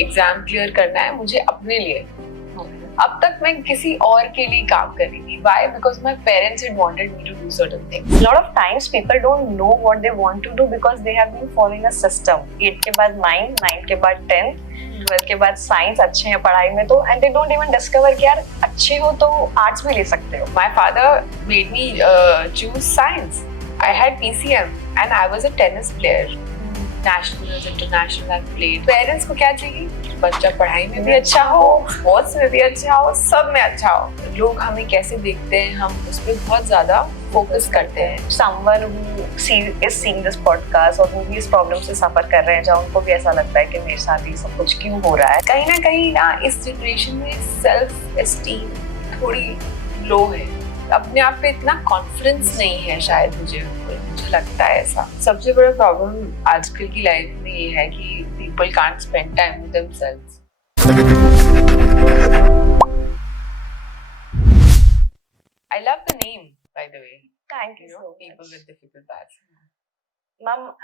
Exam clear करना है मुझे अपने लिए। अब तक मैं किसी और के लिए काम कर रही थी। Why? Because my parents had wanted me to do certain things. A lot of times people don't know what they want to do because they have been following a system. 8 के बाद 9, 9 के बाद 10, 12 के बाद साइंस अच्छे हैं पढ़ाई में तो and they don't even discover कि यार अच्छे हो तो आर्ट्स भी ले सकते हो. My father made me choose science. I had PCM and I was a tennis player. Nationals, international I've played. Parents को क्या चाहिए? बच्चा पढ़ाई में भी अच्छा हो, स्पोर्ट्स में भी अच्छा हो, सब में अच्छा हो। लोग हमें कैसे देखते हैं, हम उस पर बहुत ज्यादा फोकस करते हैं। Someone who is seeing this podcast और वो भी इस प्रॉब्लम से सफर कर रहे हैं जहाँ उनको भी ऐसा लगता है कि मेरे साथ ये सब कुछ क्यों हो रहा है। कहीं ना इस जनरेशन में सेल्फ एस्टीम थोड़ी लो है, अपने आप पे इतना कॉन्फिडेंस नहीं है शायद मुझे लगता है ऐसा। सबसे बड़ा प्रॉब्लम आजकल की लाइफ में ये है कि people can't spend time with themselves. I love the name, by the way. Thank you so much. People with difficult paths. Ma'am, when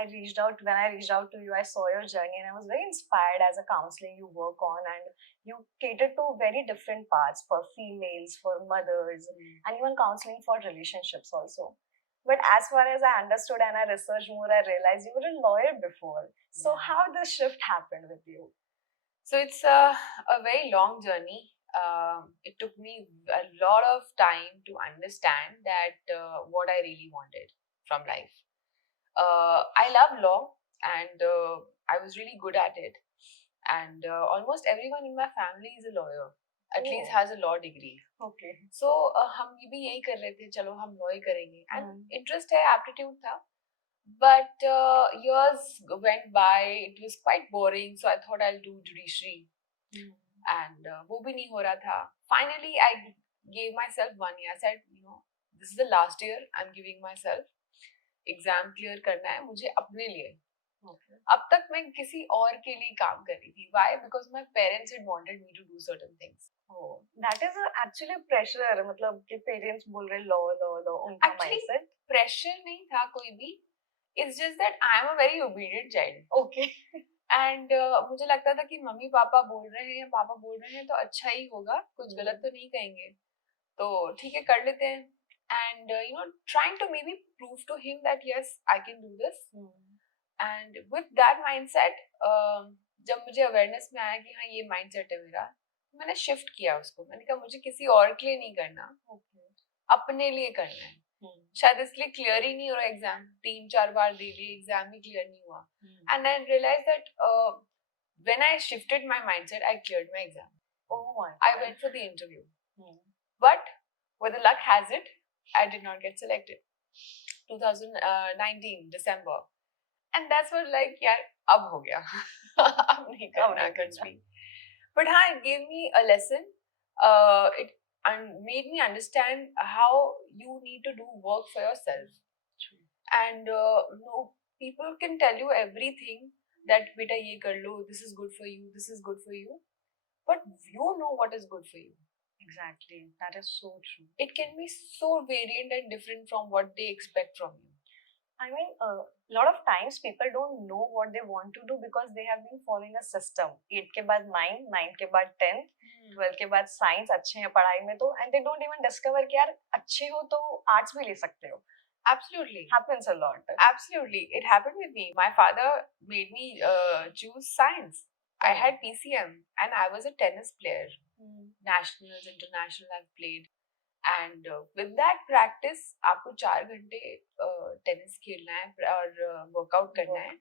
I reached out to you, I saw your journey and I was very inspired as a counselor you work on, and you cater to very different paths for females, for mothers, and even counseling for relationships also. But as far as I understood and I researched more, I realized you were a lawyer before. So how this shift happened with you? So it's a very long journey. It took me a lot of time to understand that what I really wanted from life. I love law and I was really good at it. And almost everyone in my family is a lawyer. At least has a law degree. Okay. So हम भी यही कर रहे थे, चलो हम law ही करेंगे. And interest है, aptitude था. But years went by. It was quite boring. So I thought I'll do judiciary. And वो भी नहीं हो रहा था. Finally, I gave myself 1 year. I said, this is the last year I'm giving myself. Exam clear करना है मुझे अपने लिए। अब तक मैं किसी और के लिए काम कर रही थी। Why? Because my parents had wanted me to do certain things. That is actually pressure, मतलब कि parents बोल रहे law उनका mindset. Pressure नहीं था कोई भी. It's just that I am a very obedient child. Okay. And मुझे लगता था कि मम्मी पापा बोल रहे हैं या पापा बोल रहे हैं तो अच्छा ही होगा, कुछ गलत तो नहीं कहेंगे, तो ठीक है कर लेते हैं. And trying to maybe prove to him that yes, I can do this. And with that mindset, जब मुझे awareness में आया कि हाँ ये mindset है मेरा, मैंने shift किया उसको. मैंने कहा मुझे किसी और के लिए नहीं करना, अपने लिए करना है. शायद इसलिए क्लियर ही नहीं हो रहा एग्जाम. 3-4 बार दे लिए, एग्जाम ही क्लियर नहीं हुआ. And I realized that when I shifted my mindset, I cleared my exam. I went for the interview. But with the luck has it, I did not get selected. 2019 December. And that's what like यार अब हो गया. अब नहीं करना कुछ भी. But हाँ, it gave me a lesson. It made me understand how you need to do work for yourself. And no, people can tell you everything that beta ye kar lo, this is good for you, this is good for you. But you know what is good for you. Exactly. That is so true. It can be so variant and different from what they expect from you. I mean, a lot of times people don't know what they want to do because they have been following a system. 8 के बाद 9, 9 के बाद 10, 12 के बाद science अच्छे हैं पढ़ाई में तो and they don't even discover कि यार अच्छे हो तो आर्ट्स भी ले सकते हो. Absolutely. Happens a lot. Absolutely. It happened with me. My father made me choose science. I had PCM and I was a tennis player. Nationals, international I've played. And with that practice, आपको 4 घंटे tennis खेलना है और workout करना है.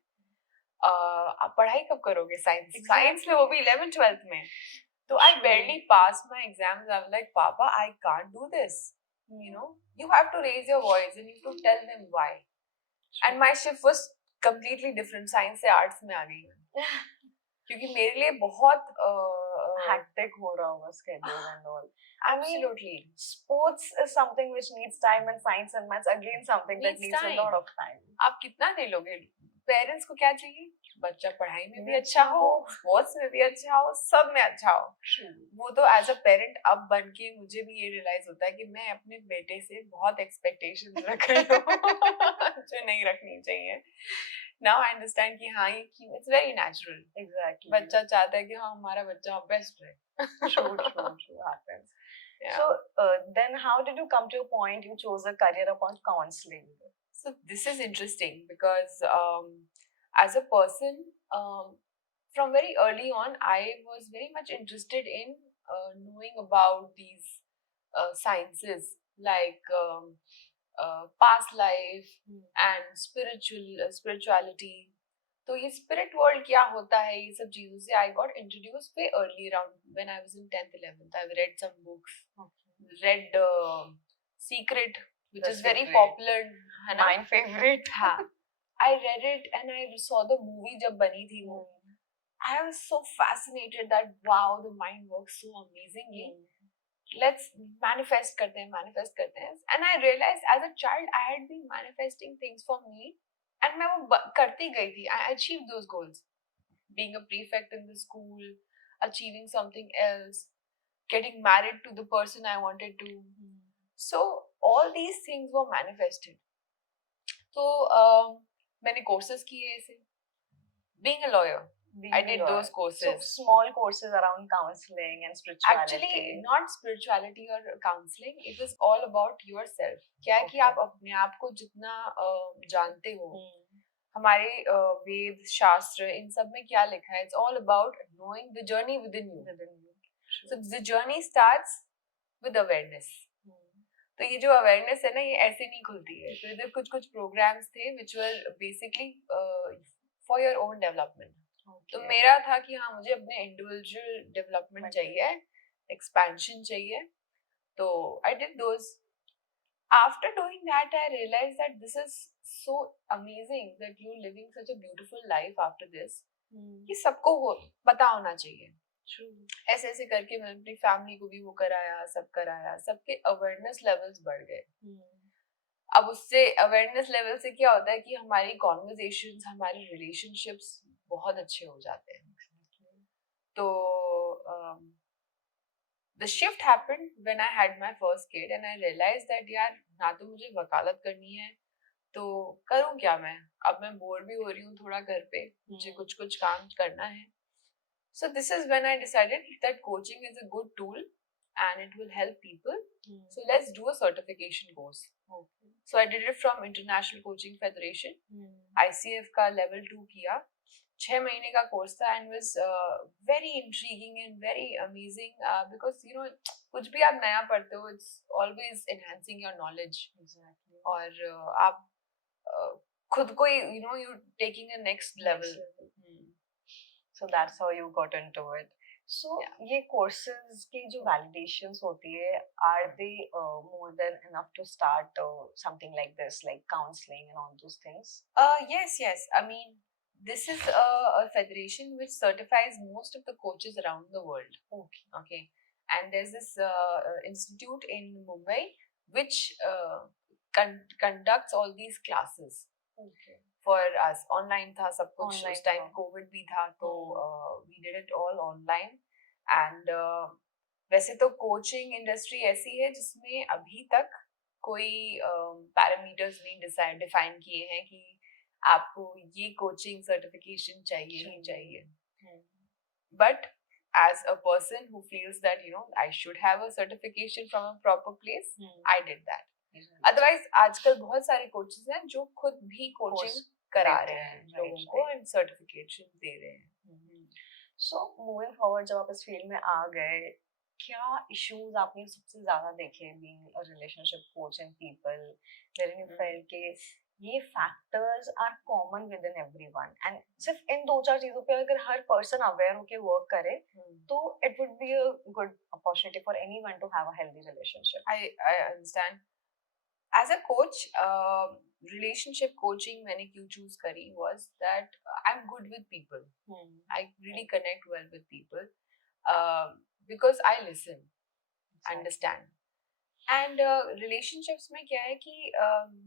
आप पढ़ाई कब करोगे साइंस में, वो भी 11th 12th में. तो I barely passed my exams. I was like, Papa, I can't do this. You have to raise your voice and you have to tell them why. And my shift was completely different. Science से arts में आ गई मैं. क्योंकि मेरे लिए बहुत hectic हो रहा होगा schedule and all. Absolutely. I mean, sports is something which needs time and science and maths again something that needs a lot of time. आप कितना दे लोगे? पेरेंट्स को क्या चाहिए? बच्चा पढ़ाई में भी अच्छा हो, स्पोर्ट्स में भी अच्छा हो, सब में अच्छा हो. वो तो एज अ पेरेंट अब बन के मुझे भी ये रियलाइज होता है कि मैं अपने बेटे से बहुत एक्सपेक्टेशंस रख रही हूँ जो नहीं रखनी चाहिए. now I understand कि हाँ ये it's very natural. Exactly. बच्चा चाहता है कि हाँ हमारा बच्चा बेस्ट रहे. True happens. Yeah. So then how did you come to a point you chose a career upon counseling? So this is interesting because as a person, from very early on, I was very much interested in knowing about these sciences like past life and spirituality. तो ये spirit world क्या होता है ये सब चीजों से I got introduced way early around when I was in 10th 11th. I've read some books, read Secret, which is very popular, है ना? My favorite. हाँ, I read it and I saw the movie जब बनी थी वो. I was so fascinated that wow, the mind works so amazingly. Let's manifest करते हैं. And I realized as a child I had been manifesting things for me, and मैं वो करती गई थी. I achieved those goals. Being a prefect in the school, achieving something else, getting married to the person I wanted to. So all these things were manifested. So मैंने courses किए ऐसे. Being a lawyer, I did those courses. So small courses around counseling and spirituality. Actually, not spirituality or counseling. It was all about yourself. क्या है कि आप अपने आप को जितना जानते हो, हमारे वेद शास्त्र इन सब में क्या लिखा है? It's all about knowing the journey within you. So the journey starts with awareness. तो ये जो awareness है ना, ये ऐसे नहीं खुलती है. तो इधर कुछ programs थे which were basically for your own development. तो मेरा था कि हाँ मुझे अपने individual development चाहिए, expansion चाहिए. तो I did those. After doing that, I realized that this is so amazing that you're living such a beautiful life after this. कि सबको पता होना चाहिए. ऐसे ऐसे करके मैंने अपनी फैमिली को भी वो कराया, सबके अवेयरनेस लेवल्स बढ़ गए. अब उससे अवेयरनेस लेवल से क्या होता है कि हमारी कॉन्वर्सेशंस, हमारे रिलेशनशिप्स बहुत अच्छे हो जाते हैं. तो the shift happened when I had my first kid and I realized that यार ना तो मुझे वकालत करनी है, तो करूँ क्या मैं? अब मैं बोर भी हो रही हूँ थोड़ा घर पे, मुझे कुछ काम करना है. So this is when I decided that coaching is a good tool and it will help people. So let's do a certification course. So I did it from International Coaching Federation. ICF का level 2 किया. 6 महीने का course था and was very intriguing and very amazing because you know कुछ भी आप नया पढ़ते हो, it's always enhancing your knowledge. Exactly. और आप खुद को you know you're taking a next level. So that's how you got into it. So ये courses की जो validations होती है, are they more than enough to start something like this, like counseling and all those things? Yes. I mean, this is a federation which certifies most of the coaches around the world. Okay. And there's this institute in Mumbai which conducts all these classes. Okay. For us, online था सब कुछ. उस time Covid भी था, तो we did it all online. And वैसे तो coaching industry ऐसी है जिसमें अभी तक कोई पैरामीटर्स नहीं डिफाइन किए हैं कि आपको ये कोचिंग सर्टिफिकेशन चाहिए नहीं चाहिए. But as a person who feels that you know I should have a certification from a proper place, I did that. Otherwise आजकल बहुत सारे कोचेस हैं जो खुद भी कोचिंग करा रहे हैं लोगों को एंड सर्टिफिकेशन दे रहे हैं. So moving forward, जब आप इस फील्ड में आ गए, क्या इश्यूज आपने सबसे ज्यादा देखे being a relationship coach and people wherein you felt कि ये factors are common with in everyone and सिर्फ इन दो चार चीजों पे अगर हर पर्सन अवेयर होके वर्क करे तो it would be a good opportunity for anyone to have a healthy relationship. I understand. As a coach, relationship coaching मैंने क्यों choose करी was that I'm good with people. I really connect well with people because I listen, understand. And relationships में क्या है कि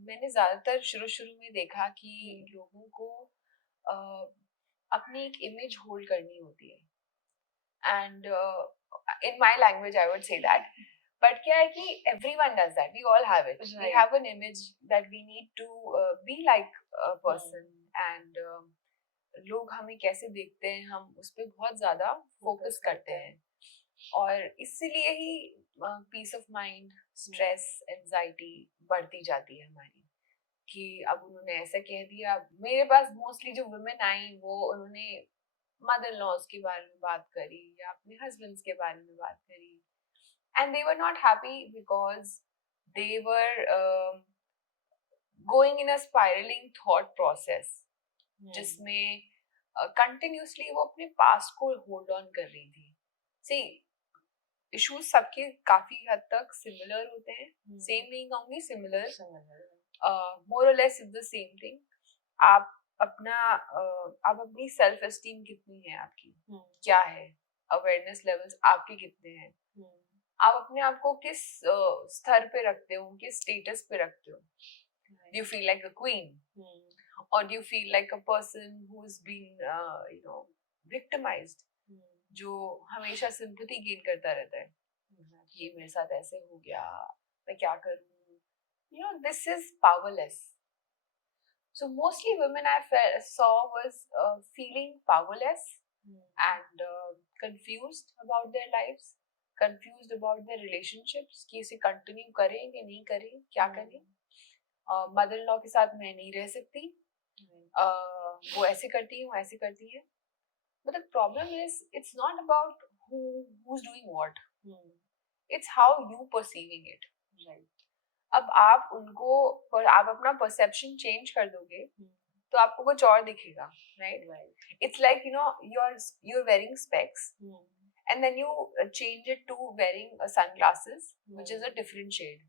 मैंने ज़्यादातर शुरू में देखा कि लोगों को अपनी एक इमेज होल्ड करनी होती है. And in my language I would say that. But क्या है कि everyone does that. We all have it. We have an image that we need to be like a person and लोग हमें कैसे देखते हैं हम उस पर बहुत ज्यादा फोकस करते हैं, और इसीलिए ही peace of mind, stress, anxiety बढ़ती जाती है हमारी, कि अब उन्होंने ऐसा कह दिया। मेरे पास मोस्टली जो वुमेन आई वो उन्होंने मदर लॉज के बारे में बात करी या अपने हस्बैंड्स के बारे में बात करी, and they were not happy because they were going in a spiralling thought process, जिसमें कंटिन्यूसली वो अपने पास्ट को होल्ड ऑन कर रही थी। सी इश्यूज सबके काफी हद तक सिमिलर होते हैं, सेम नहीं कहूंगी, सिमिलर, मोर और less is the same thing. आप आप अपनी सेल्फ एस्टीम कितनी है आपकी, क्या है, अवेयरनेस लेवल्स आपके कितने हैं, आप अपने आप को किस स्तर पे रखते हो, किस स्टेटस पे रखते हो। Do you feel like a queen? Or do you feel like a person who's been victimized? जो हमेशा sympathy gain करता रहता है, ये मेरे साथ ऐसे हो गया, मैं क्या करूँ, this is powerless. So mostly women I saw was feeling powerless and confused about their lives, confused about their relationships, कि इसे continue करें कि नहीं करें, क्या करें। मदर इन लॉ के साथ मैं नहीं रह सकती, वो ऐसे करती है, वो ऐसे करती है। But the problem is it's not about who's doing what, it's how you perceiving it, right? अब आप उनको आप अपना परसेप्शन चेंज कर दोगे तो आपको कुछ और दिखेगा, right? It's like you're wearing specs and then you change it to wearing sunglasses which is a different shade,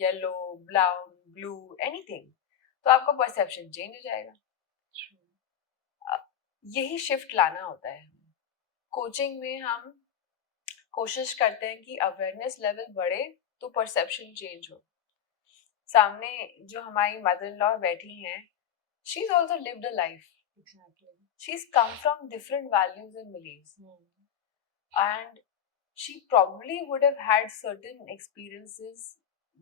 yellow, brown, blue, anything, तो आपका परसेप्शन चेंज हो जाएगा। यही शिफ्ट लाना होता है। कोचिंग में हम कोशिश करते हैं कि अवेयरनेस लेवल बढ़े तो परसेप्शन चेंज हो। सामने जो हमारी मदर इन लॉ बैठी हैं, she is also lived a life, she is come from different values and believes, and she probably would have had certain experiences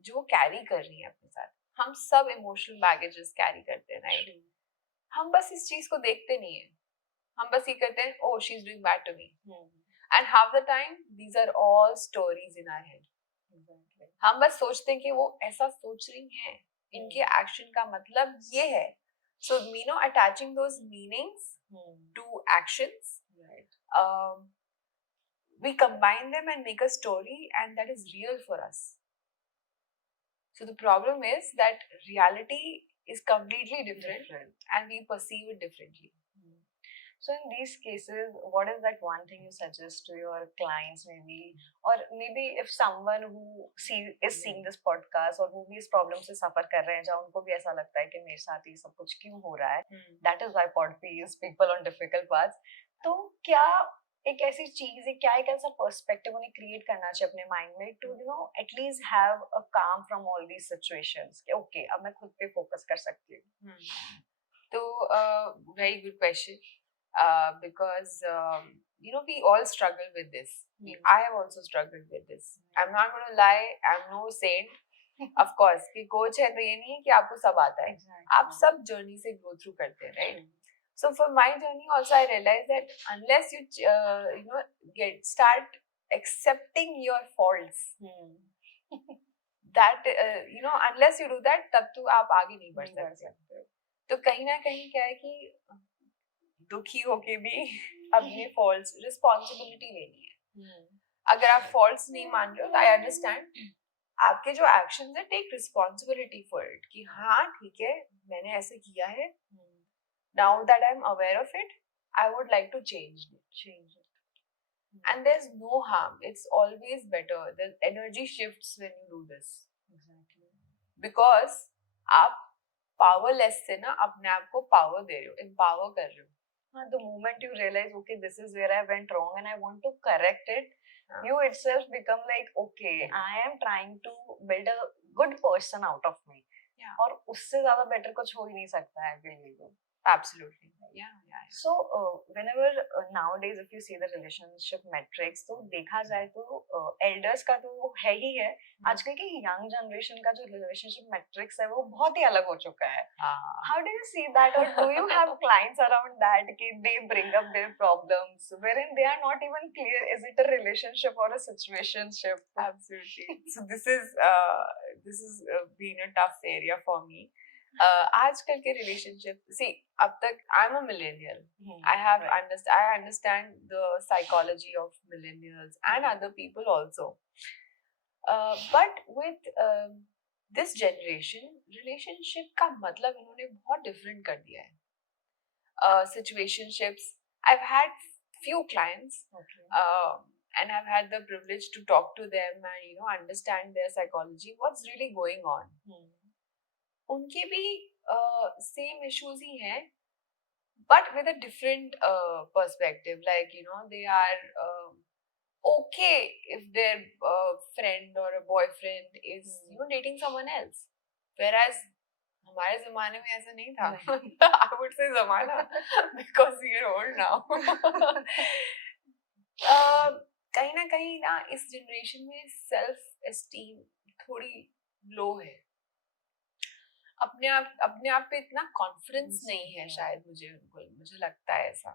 जो कैरी कर रही है अपने साथ। हम सब इमोशनल बैगेजेस कैरी करते हैं, राइट? हम बस इस चीज को देखते नहीं है, हम बस ये करते हैं, oh she is doing bad to me, and half the time these are all stories in our head. हम बस सोचते हैं कि वो ऐसा सोच रही हैं, इनके एक्शन का मतलब ये है, so attaching those meanings to actions, we combine them and make a story, and that is real for us. So the problem is that reality is completely different and we perceive it differently. So in these cases, what is that one thing you suggest to your clients, maybe, or maybe if someone who is seeing this podcast और वो भी इस problem से सफर कर रहे हैं, जहाँ उनको भी ऐसा लगता है कि मेरे साथ ये सब कुछ क्यों हो रहा है, that is why Podpay is people on difficult paths, तो क्या एक ऐसी चीज है, क्या एक ऐसा पर्सपेक्टिव उन्हें क्रिएट करना चाहिए अपने माइंड में टू एटलीस्ट हैव अ काम फ्रॉम ऑल दीज सिचुएशंस कि ओके अब मैं खुद पे फोकस कर सकती हूँ? तो very good question, because we all struggle with this. I have also struggled with this. I'm not going to lie, I'm no saint. Of course कि कोच है तो ये नहीं है कि आपको सब आता है, आप सब जर्नी से गो थ्रू करते हैं, right? So for my journey also I realized that unless you start accepting your faults, that unless you do that, तब तो आप आगे नहीं बढ़ सकते। तो कहीं ना कहीं क्या है कि दुखी होके भी अपने फॉल्ट्स रिस्पॉन्सिबिलिटी लेनी है। अगर आप फॉल्ट्स नहीं मान रहे हो तो आई अंडरस्टैंड, आपके जो एक्शंस है टेक रिस्पॉन्सिबिलिटी फॉर इट, कि हाँ ठीक है मैंने ऐसे किया है, now that I'm aware of it, I would like to change it. And there's no harm, it's always better, the energy shifts when you do this, because आप powerless से ना अपने आप को power दे रहे हो, empower कर रहे हो। The moment you realize okay this is where I went wrong and I want to correct it, you itself become like okay I am trying to build a good person out of me, और उससे ज्यादा better कुछ हो ही नहीं सकता है, I believe. Absolutely. Yeah. So whenever nowadays if you see the relationship metrics, तो देखा जाए तो elders का तो है ही है, आजकल की young generation का जो relationship metrics है वो बहुत ही अलग हो चुका है. How do you see that, or do you have clients around that कि they bring up their problems wherein they are not even clear is it a relationship or a situationship? Absolutely. So this is been a tough area for me. आजकल के relationship, see, अब तक I'm a millennial. I understand the psychology of millennials and other people also. But with this generation, relationship का मतलब इन्होंने बहुत different कर दिया है. Situationships. I've had few clients. And I've had the privilege to talk to them and understand their psychology, what's really going on. उनके भी same issues ही हैं, but with a different perspective. Like they are okay if their friend or a boyfriend is dating someone else, whereas हमारे ज़माने में ऐसा नहीं था. I would say ज़माना because we are old now. कहीं ना इस जनरेशन में सेल्फ एस्टीम थोड़ी लो है. अपने आप पे इतना कॉन्फिडेंस नहीं है शायद, मुझे लगता है ऐसा.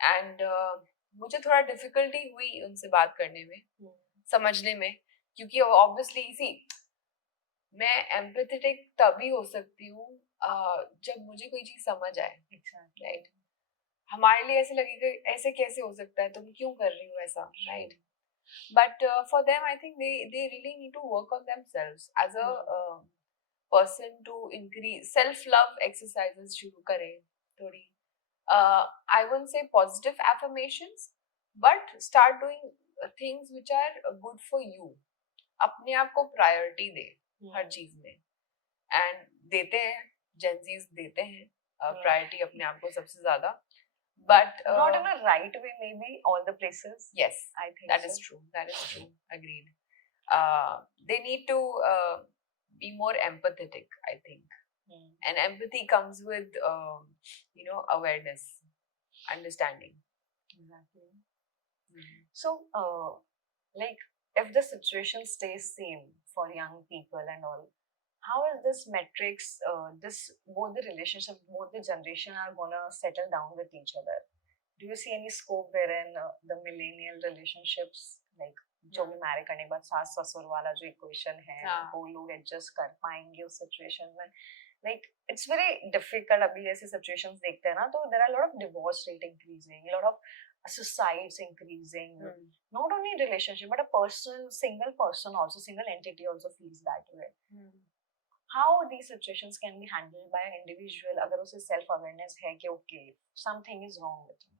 एंड मुझे थोड़ा डिफिकल्टी हुई उनसे बात करने में, समझने में, क्योंकि ऑब्वियसली मैं एम्पैथेटिक तभी हो सकती हूँ जब मुझे कोई चीज समझ आए. राइट. हमारे लिए ऐसे लगेगा ऐसे कैसे हो सकता है, तुम क्यों कर रही हो ऐसा. Right. But for them I think they really need to work on themselves as a person to increase self love exercises शुरू करें थोड़ी. I won't say positive affirmations, but start doing things which are good for you. अपने आप को priority दे हर चीज में, and देते हैं, जेंजीज देते हैं प्रायोरिटी अपने आप को सबसे ज्यादा, but not in a right way, maybe all the places. Yes, I think that is true. Agreed. They need to be more empathetic, I think. And empathy comes with awareness, understanding. Exactly. So like if the situation stays same for young people and all, how is this metrics, both the relationship, both the generation are gonna settle down with each other? Do you see any scope wherein the millennial relationships, like जो भी Mary करने के बाद सास ससुर वाला जो equation है वो लोग एडजस्ट कर पाएंगे उस सिचुएशन में? Like it's very difficult. अभी ऐसे situations देखते हैं ना, तो there are a lot of divorce rate increasing, a lot of suicides increasing. Not only relationship, but a person, single person also, single entity also feels that way. How these situations can be handled by an individual अगर उसे self awareness है कि okay something is wrong with me?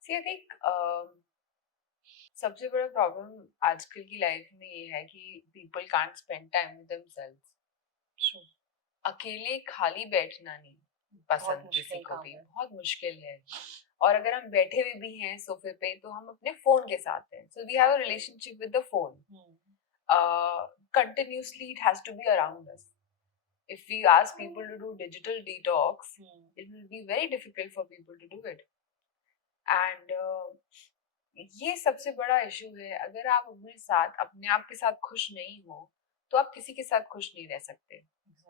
See, I think सबसे बड़ा problem आजकल की life में ये है कि people can't spend time with themselves. अकेले खाली बैठना नहीं पसंद किसी को भी, बहुत मुश्किल है. और अगर हम बैठे हुए भी हैं सोफे पे तो हम अपने फोन के साथ हैं. So we have a relationship with the phone. Continuously it has to be around us. If we ask people to do digital detox, it will be very difficult for people to do it. And ये सबसे बड़ा issue है. अगर आप अपने आप के साथ खुश नहीं हो तो आप किसी के साथ खुश नहीं रह सकते.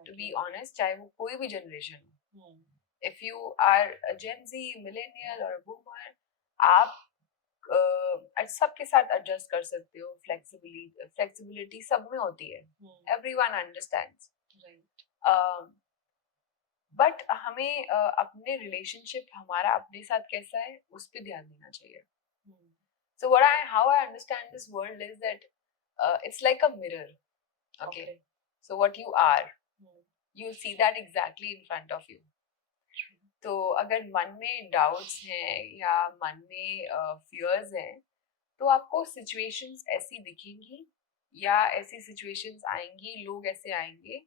To be honest, चाहे वो कोई भी जनरेशन हो. If you are a Gen Z, millennial or a boomer, आप सबके साथ adjust कर सकते हो. Flexibility सब में होती है. Everyone understands. Right. But हमें अपने relationship हमारा अपने साथ कैसा है उस पे ध्यान देना चाहिए. So how I understand this world is that it's like a mirror. Okay. So what you are, you'll see that exactly in front of you. तो अगर मन में doubts हैं या मन में fears हैं तो आपको situations ऐसी दिखेंगी या ऐसी situations आएंगी, लोग ऐसे आएंगे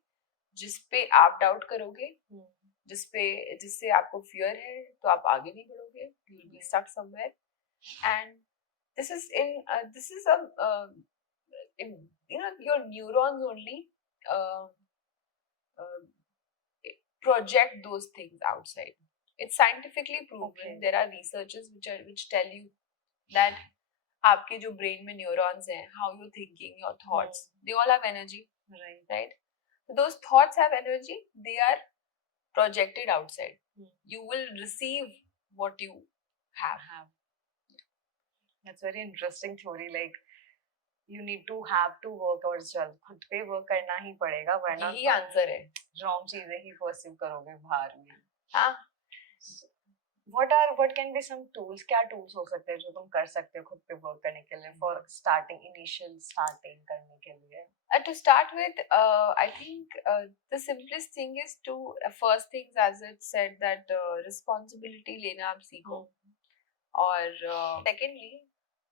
जिस पे आप doubt करोगे, जिससे आपको fear है तो आप आगे नहीं बढ़ोगे. You will be stuck somewhere. And this is your neurons only project those things outside. It's scientifically proven. Okay. There are researchers which tell you that आपके जो brain में neurons हैं, how you're thinking, your thoughts, they all have energy, right? So those thoughts have energy. They are projected outside. You will receive what you have. That's very interesting theory. Like you need to have to work yourself. खुद पे work करना ही पड़ेगा वरना यही answer है. wrong चीजें ही pursue करोगे बाहर में. हाँ. What can be some tools? क्या tools हो सकते हैं जो तुम कर सकते हो खुद पे work करने के लिए for initial starting करने के लिए? To start with, I think the simplest thing is to first things, as it said, that responsibility लेना आप सीखो. Or secondly,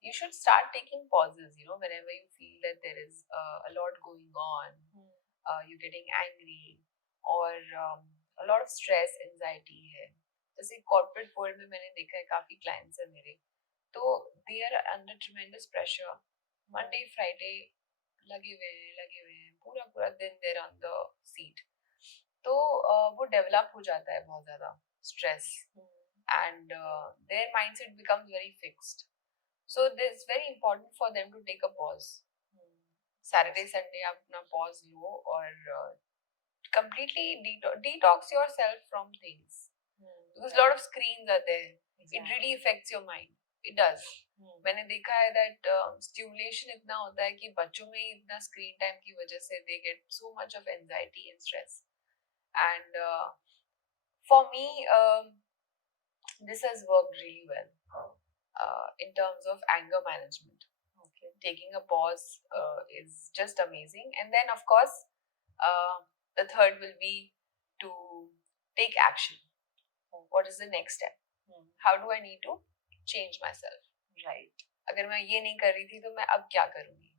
you should start taking pauses. You know, whenever you feel that there is a lot going on, you're getting angry, or a lot of stress, anxiety है. जैसे corporate world में मैंने देखा है काफी क्लाइंट्स है मेरे, तो they are under tremendous pressure. Monday Friday लगे हुए हैं पूरा पूरा दिन देर ऑन द सीट. तो वो डेवलप हो जाता है बहुत ज्यादा stress, and their mindset becomes very fixed. So this is very important for them to take a pause. Saturday Sunday आप अपना पॉज लो और completely detox yourself from things. Because a lot of screens are there. Exactly. It really affects your mind. It does. मैंने देखा है that stimulation इतना होता है कि बच्चों में ही इतना screen time की वजह से they get so much of anxiety and stress. And for me, this has worked really well in terms of anger management. Okay. Taking a pause is just amazing. And then, of course, the third will be to take action. What is the next step? How do I need to change myself? Right. अगर मैं ये नहीं कर रही थी तो मैं अब क्या करूँगी?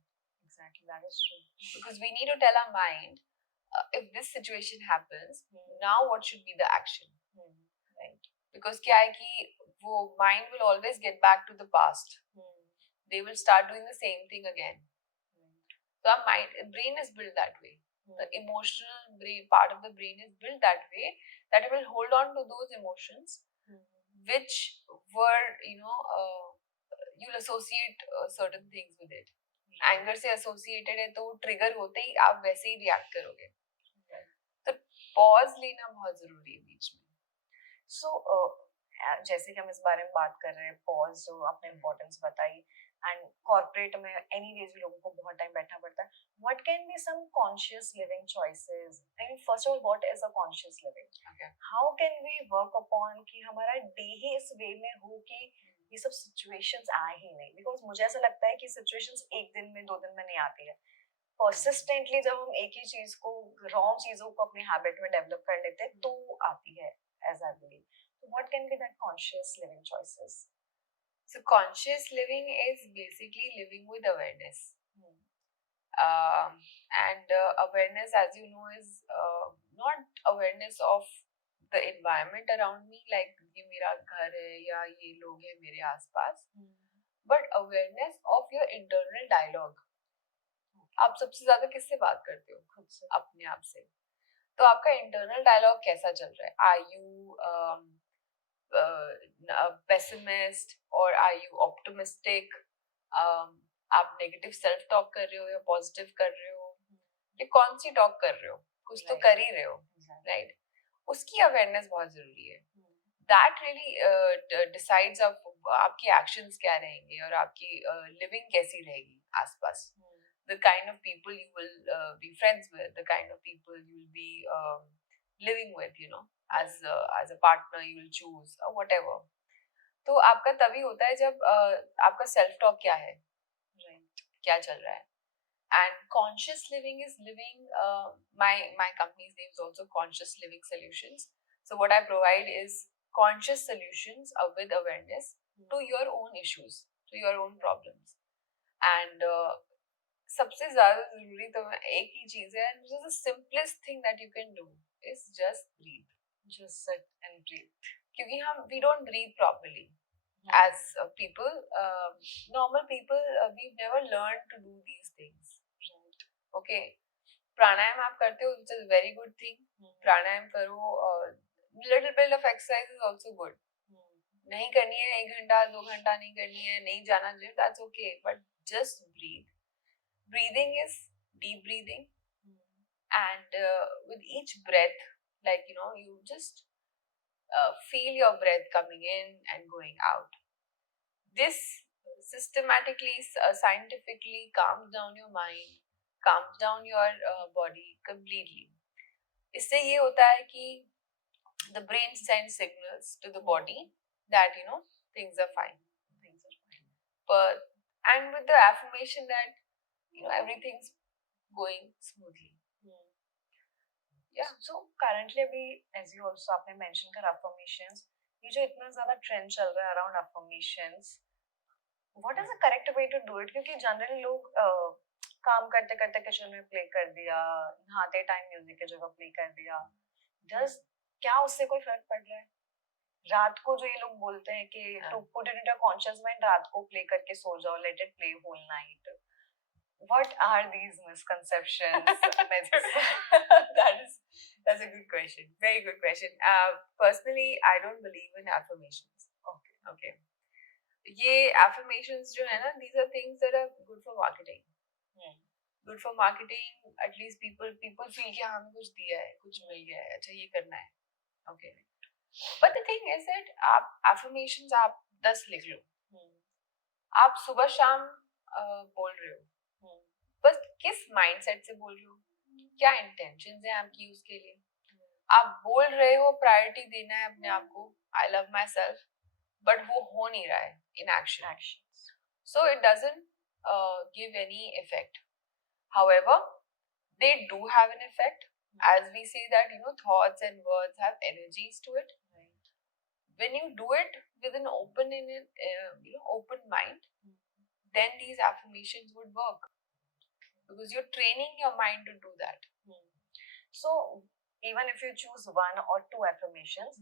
Exactly, that is true. Because we need to tell our mind, if this situation happens, now what should be the action? Right. Because क्या है कि वो mind will always get back to the past. They will start doing the same thing again. So our brain is built that way. The emotional brain part of the brain is built that way that it will hold on to those emotions which were, you'll associate certain things with it. Anger से associated है तो trigger होते ही आप वैसे ही react करोगे. तो pause लेना बहुत जरूरी है बीच में. So जैसे कि हम इस बारे में बात कर रहे हैं, pause जो आपने importance बताई, and corporate में anyways भी लोगों को बहुत time बैठना पड़ता है. What can be some conscious living choices? I mean, first of all, what is a conscious living? Okay. How can we work upon कि हमारा day ही इस way में हो कि ये सब situations आए ही नहीं? Because मुझे ऐसा लगता है कि situations एक दिन में 2 दिन में नहीं आती है. Persistently जब हम एक ही चीज को, wrong चीजों को अपने habit में develop कर लेते हैं तो आती है, as I believe. So what can be that conscious living choices? So conscious living is basically living with awareness. And awareness, as you know, is not awareness of the environment around me, like ये मेरा घर है या ये लोग हैं मेरे आसपास, but awareness of your internal dialogue. आप सबसे ज्यादा किससे बात करते हो? खुद से, अपने आप से. तो आपका इंटरनल डायलॉग कैसा चल रहा है? Are you a pessimist or are you optimistic? आप नेगेटिव सेल्फ टॉक कर रहे हो या पॉजिटिव कर रहे हो, या कौन सी टॉक कर रहे हो? कुछ तो कर ही रहे हो, राइट? उसकी अवेयरनेस बहुत जरूरी है. दैट रियली डिसाइड्स आपकी एक्शंस क्या रहेंगे और आपकी लिविंग कैसी रहेगी आसपास. The kind of people you will be friends with, the kind of people you will be living with, as a partner you will choose or whatever. तो आपका तभी होता है जब आपका सेल्फ टॉक क्या है, क्या चल रहा है. And conscious living is living, my company's name is also Conscious Living Solutions. So what I provide is conscious solutions with awareness to your own issues, to your own problems. And सबसे ज्यादा जरूरी तो एक ही चीज है, and the simplest thing that you can do is just breathe. Just sit and breathe. क्योंकि we don't breathe properly. As people, normal people, we've never learned to do these things. Okay. प्राणायाम आप करते हो, it's a very good thing, pranayama करो, little bit of exercise is also good. नहीं करनी है 1 घंटा 2 घंटा नहीं करनी है, नहीं जाना gym, that's okay, but just breathe. Breathing is deep breathing, and with each breath, like you just feel your breath coming in and going out. This systematically, scientifically calms down your mind, calms down your body completely. इससे ये होता है कि the brain sends signals to the body that things are fine, but and with the affirmation that everything's going smoothly. Yeah. So currently अभी as you also आपने mention कर affirmations, ये जो इतना ज़्यादा trend चल रहा है around affirmations, what is the correct way to do it? क्योंकि जनरली लोग काम करते करते किचन में प्ले कर दिया, नहाते टाइम म्यूजिक की जगह प्ले कर दिया. Does क्या उससे कोई फर्क पड़ रहा है? रात को जो ये लोग बोलते हैं कि to put it into a conscious mind, रात को प्ले करके सो जाओ, let it play whole night. What are these misconceptions? That's a good question. Very good question. Personally, I don't believe in affirmations. Okay. ये affirmations जो है ना, these are things that are good for marketing. Good for marketing. At least people feel कि हमें कुछ दिया है, कुछ मिल गया है, अच्छा ये करना है. Okay. But the thing is that आप affirmations आप 10 लिख लो. आप सुबह शाम बोल रहे हो, बस किस माइंडसेट से बोल रहे हो, क्या इंटेंशंस है आपकी उसके लिए. आप बोल रहे हो प्रायोरिटी देना है अपने आप को, I love my self, but वो हो नहीं रहा है in action, so it doesn't give any effect. However, they do have an effect, as we say that thoughts and words have energies to it. When you do it with an open mind, then these affirmations would work, because you're training your mind to do that. So even if you choose 1 or 2 affirmations,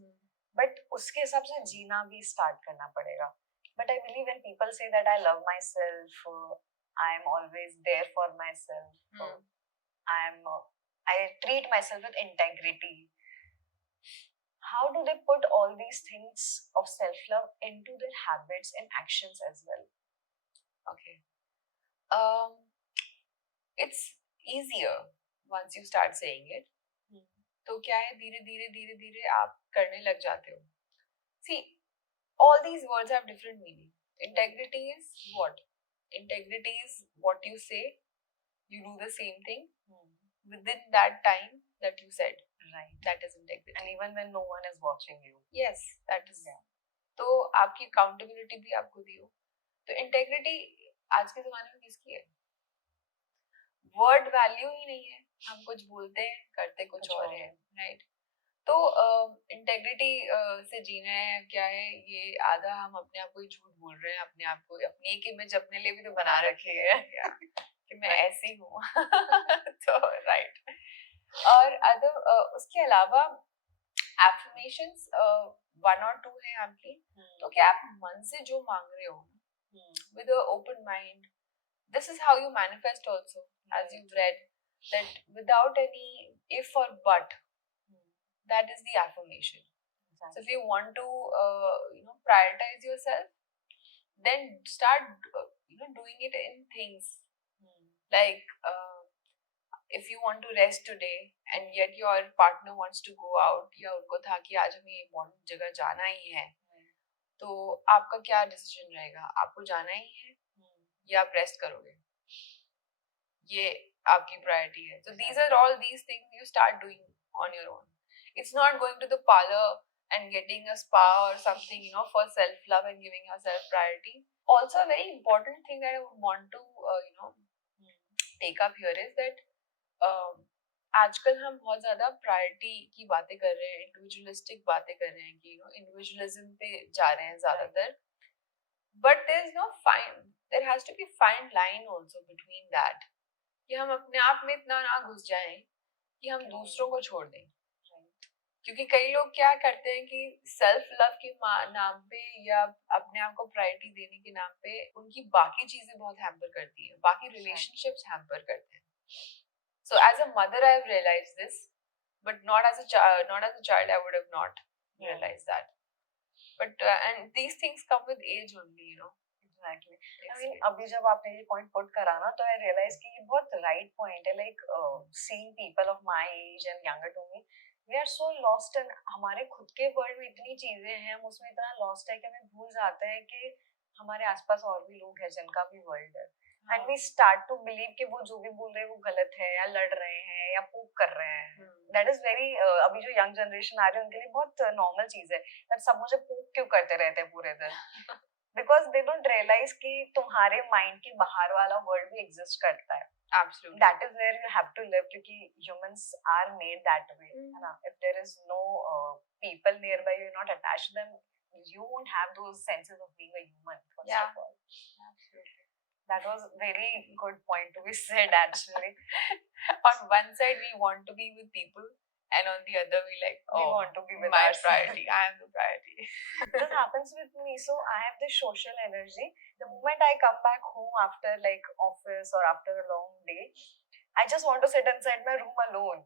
but उसके हिसाब से जीना भी start करना पड़ेगा. But I believe when people say that I love myself, I am always there for myself, I treat myself with integrity. How do they put all these things of self-love into their habits and actions as well? Okay. It's easier once you start saying it. तो क्या है, धीरे धीरे धीरे धीरे आप करने लग जाते हो. See, all these words have different meaning. Integrity is what? Integrity is what you say, you do the same thing within that time that you said. Right. That is integrity. And even when no one is watching you. Yes, that is. तो आपकी accountability भी आप खुद ही हो. तो integrity आज के ज़माने में किसकी है? Word value ही नहीं है. हम कुछ बोलते हैं, करते कुछ और है, right? तो इंटेग्रिटी से जीना है क्या है, ये आधा हम अपने आप को ही झूठ बोल रहे हैं, अपने आप को अपनी एक इमेज अपने लिए भी तो बना रखी है कि मैं ऐसी हूँ. तो राइट. और अदर उसके अलावा एफर्मेशंस 1 और 2 है आपकी. तो क्या आप मन से जो मांग रहे हो with a open mind, this is how you manifest also, as you've read, that without any if or but, that is the affirmation. So if you want to prioritize yourself, then start doing it in things like if you want to rest today and yet your partner wants to go out, या उनको था कि आज हमें important जगह जाना ही है, तो आपका क्या डिसीजन रहेगा? आपको जाना ही है या आप रेस्ट करोगे? ये आपकी प्रायोरिटी है. So these are all these things you start doing on your own. It's not going to the parlor and getting a spa or something, for self-love and giving yourself priority. Also, a very important thing that I would want to, take up here is that आजकल हम बहुत ज़्यादा priority की बातें कर रहे हैं, individualistic बातें कर रहे हैं कि इंडिविजुअलिज्म पे जा रहे हैं ज़्यादातर. But there has to be fine line also between that. कि हम अपने आप में इतना ना घुस जाएं कि हम दूसरों को छोड़ दें. क्योंकि कई लोग क्या करते हैं कि सेल्फ लव के नाम पे या अपने आप को प्रायोरिटी देने के नाम पे उनकी बाकी चीजें बहुत हैम्पर करती हैं, बाकी रिलेशनशिप्स हैम्पर करते हैं. So as a mother, I have realized this, but not as a child, I would have not realized that. But and these things come with age only, you know. Exactly. I mean, अभी जब आपने ये point put करा ना, तो I realized कि ये बहुत right point है. Like seeing people of my age and younger to me, we are so lost in हमारे खुद के world में इतनी चीजें हैं, हम उसमें इतना lost है कि हमें भूल जाते हैं कि हमारे आसपास और भी लोग हैं जिनका भी world है. And we start to believe कि वो जो भी बोल रहे हैं वो गलत है या लड़ रहे हैं या poop कर रहे हैं. That is very अभी जो young generation आ रही है उनके लिए बहुत normal चीज है. that सब मुझे poop क्यों करते रहते हैं पूरे दिन. Because they don't realize कि तुम्हारे mind के बाहर वाला world भी exist करता है. Absolutely. That is where you have to live क्योंकि humans are made that way. है ना? If there is no people nearby, you're not attached to them, you won't have those senses of being a human. First of all. Absolutely. That was a very good point to be said actually. On one side we want to be with people, and on the other we like, we want to be with my ourselves. priority. I am the priority. This happens with me. So I have this social energy. The moment I come back home after like office or after a long day, I just want to sit inside my room alone.